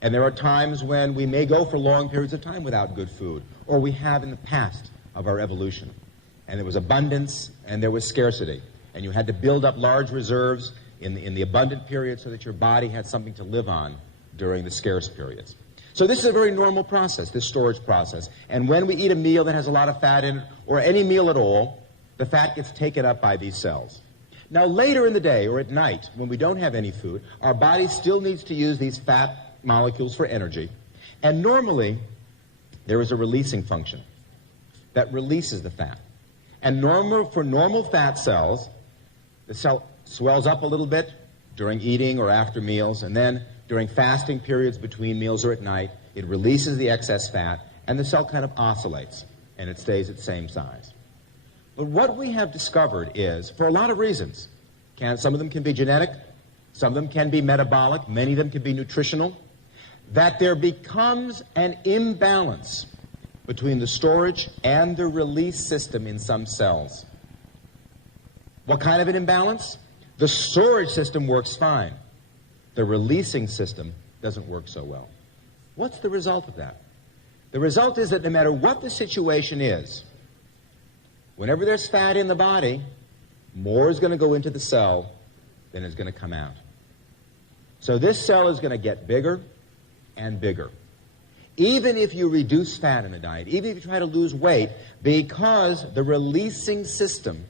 And there are times when we may go for long periods of time without good food, or we have in the past of our evolution. And there was abundance and there was scarcity. And you had to build up large reserves in the abundant period so that your body had something to live on during the scarce periods. So this is a very normal process, this storage process. And when we eat a meal that has a lot of fat in it, or any meal at all, the fat gets taken up by these cells. Now later in the day or at night, when we don't have any food, our body still needs to use these fat molecules for energy. And normally, there is a releasing function that releases the fat. And for normal fat cells, the cell swells up a little bit during eating or after meals, and then during fasting periods between meals or at night, it releases the excess fat, and the cell kind of oscillates, and it stays its same size. But what we have discovered is, for a lot of reasons, some of them can be genetic, some of them can be metabolic, many of them can be nutritional, that there becomes an imbalance between the storage and the release system in some cells. What kind of an imbalance? The storage system works fine. The releasing system doesn't work so well. What's the result of that? The result is that no matter what the situation is, whenever there's fat in the body, more is going to go into the cell than is going to come out. So this cell is going to get bigger and bigger. Even if you reduce fat in the diet, even if you try to lose weight, because the releasing system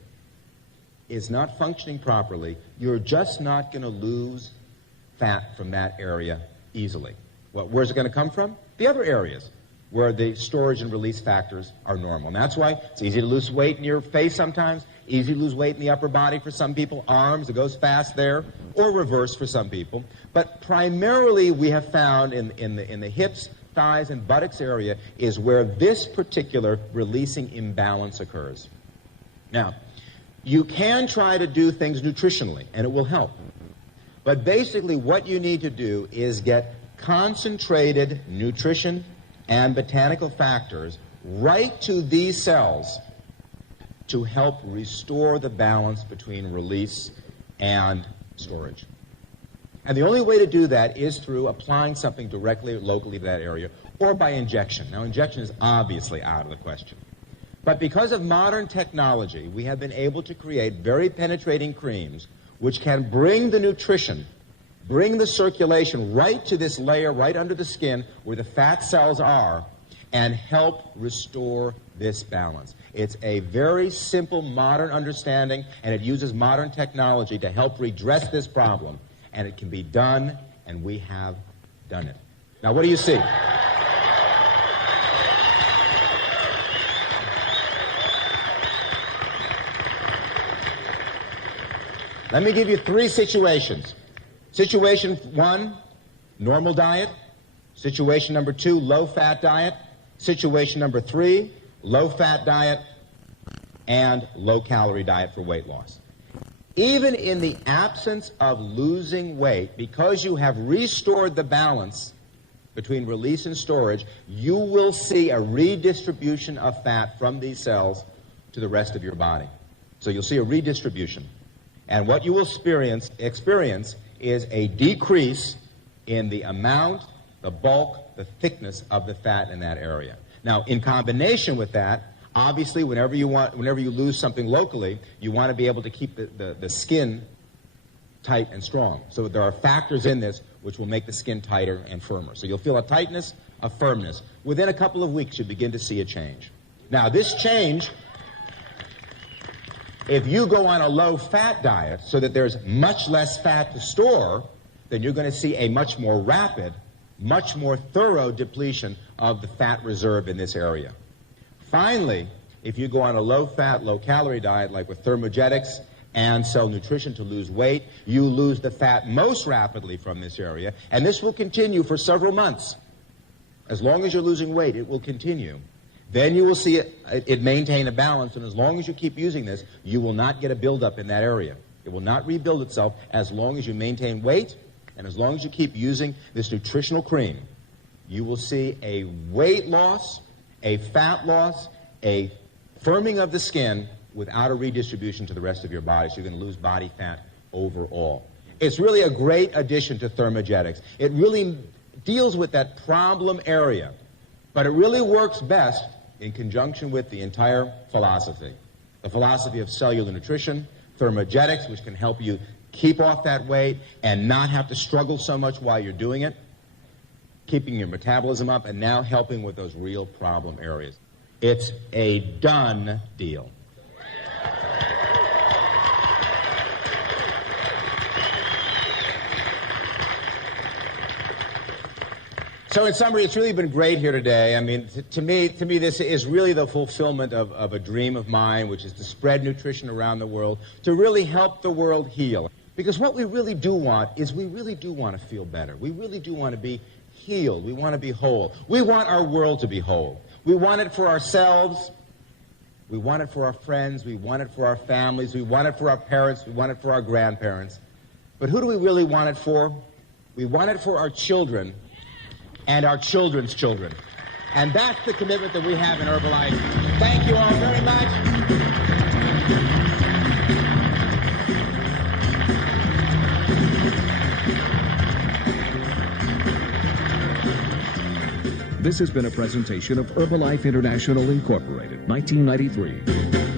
is not functioning properly, you're just not going to lose fat from that area easily. Where's it going to come from? The other areas where the storage and release factors are normal. And that's why it's easy to lose weight in your face sometimes, easy to lose weight in the upper body for some people, arms, it goes fast there, or reverse for some people. But primarily we have found in the hips, thighs, and buttocks area is where this particular releasing imbalance occurs. Now, you can try to do things nutritionally, and it will help. But basically what you need to do is get concentrated nutrition and botanical factors right to these cells to help restore the balance between release and storage. And the only way to do that is through applying something directly, locally to that area, or by injection. Now, injection is obviously out of the question. But because of modern technology, we have been able to create very penetrating creams which can bring the nutrition, bring the circulation right to this layer, right under the skin, where the fat cells are, and help restore this balance. It's a very simple modern understanding, and it uses modern technology to help redress this problem. And it can be done, and we have done it. Now, what do you see? Let me give you three situations. Situation one, normal diet. Situation number two, low-fat diet. Situation number three, low-fat diet and low-calorie diet for weight loss. Even in the absence of losing weight, because you have restored the balance between release and storage, you will see a redistribution of fat from these cells to the rest of your body. So you'll see a redistribution. And what you will experience is a decrease in the amount, the bulk, the thickness of the fat in that area. Now, in combination with that, Obviously, whenever you lose something locally, you want to be able to keep the skin tight and strong. So there are factors in this which will make the skin tighter and firmer. So you'll feel a tightness, a firmness. Within a couple of weeks, you begin to see a change. Now, this change, if you go on a low-fat diet so that there's much less fat to store, then you're going to see a much more rapid, much more thorough depletion of the fat reserve in this area. Finally, if you go on a low-fat, low-calorie diet like with thermogenics and cell nutrition to lose weight, you lose the fat most rapidly from this area, and this will continue for several months. As long as you're losing weight, it will continue. Then you will see it maintain a balance, and as long as you keep using this, you will not get a buildup in that area. It will not rebuild itself as long as you maintain weight, and as long as you keep using this nutritional cream. You will see a weight loss, a fat loss, a firming of the skin without a redistribution to the rest of your body, so you're going to lose body fat overall. It's really a great addition to thermogenics. It really deals with that problem area, but it really works best in conjunction with the entire philosophy. The philosophy of cellular nutrition, thermogenics, which can help you keep off that weight and not have to struggle so much while you're doing it, keeping your metabolism up, and now helping with those real problem areas. It's a done deal. So in summary, it's really been great here today. I mean, to me, this is really the fulfillment of a dream of mine, which is to spread nutrition around the world, to really help the world heal. Because what we really do want is we really do want to feel better. We really do want to be healed. We want to be whole. We want our world to be whole. We want it for ourselves. We want it for our friends. We want it for our families. We want it for our parents. We want it for our grandparents. But who do we really want it for? We want it for our children and our children's children. And that's the commitment that we have in Herbalife. Thank you all very much. This has been a presentation of Herbalife International Incorporated, 1993.